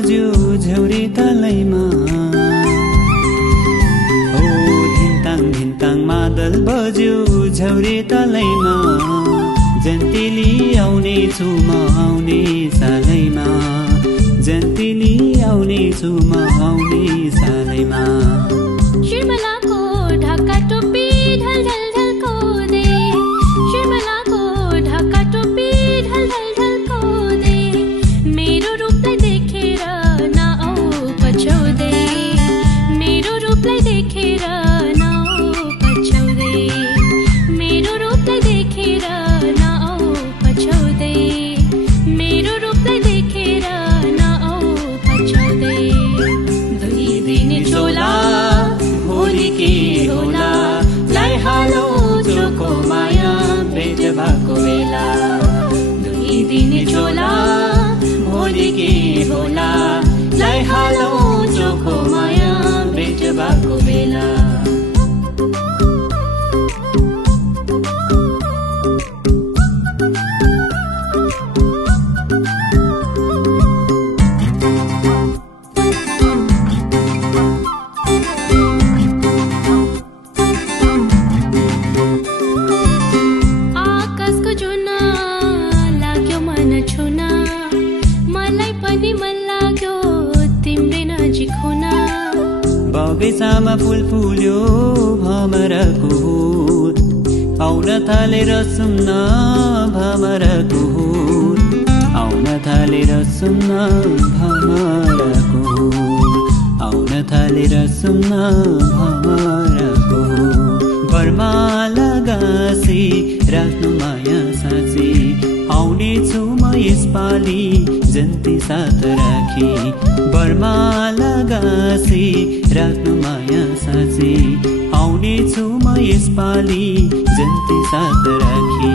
बज्यो झ्याउरे तलैमा हो धिन्ताङ धिन्ताङ मादल बज्यो झ्याउरे तलैमा जन्तीली आउने छु म आउने सालैमा जन्तीली आउने छु म आउने सालैमा शिमलाको ढाका टोपी ढल ढल ढलको दे शिमलाको ढाका टोपी ढल ढल ढलको दे मेरो रूपलाई देखेर नआऊ पछ्याउँदै मेरो रूपलाई देखेर नआऊ पछ्याउँदै मेरो रूपलाई देखेर नआऊ पछ्याउँदै मेरो रूपलाई देखेर नआऊ पछ्याउँदै दुई दिने चोला भोलि के होला लाई हालो चोको माया भेट भएको बेला दुई दिने चोला भोलि के होला लाई हालो चोको माया भेट भएको बेला आकाशको जुना लाग्यो मन छुन मलाई पनि मन लाग्यो तिम्रै नजिक हुन बगैँचामा फुल फुल्यो भमराको आउन थालेर सुन्न भमराको आउन थालेर सुन्न भमराको आउन थालेर सुन्न भमराको बर्माला गाँसी राख्नु माया साँची आउने छु म यसपालि जन्ती साथ राखी बर्माला गाँसी राख्नु माया साँची आउने छु म यसपालि जन्ती साथ राखी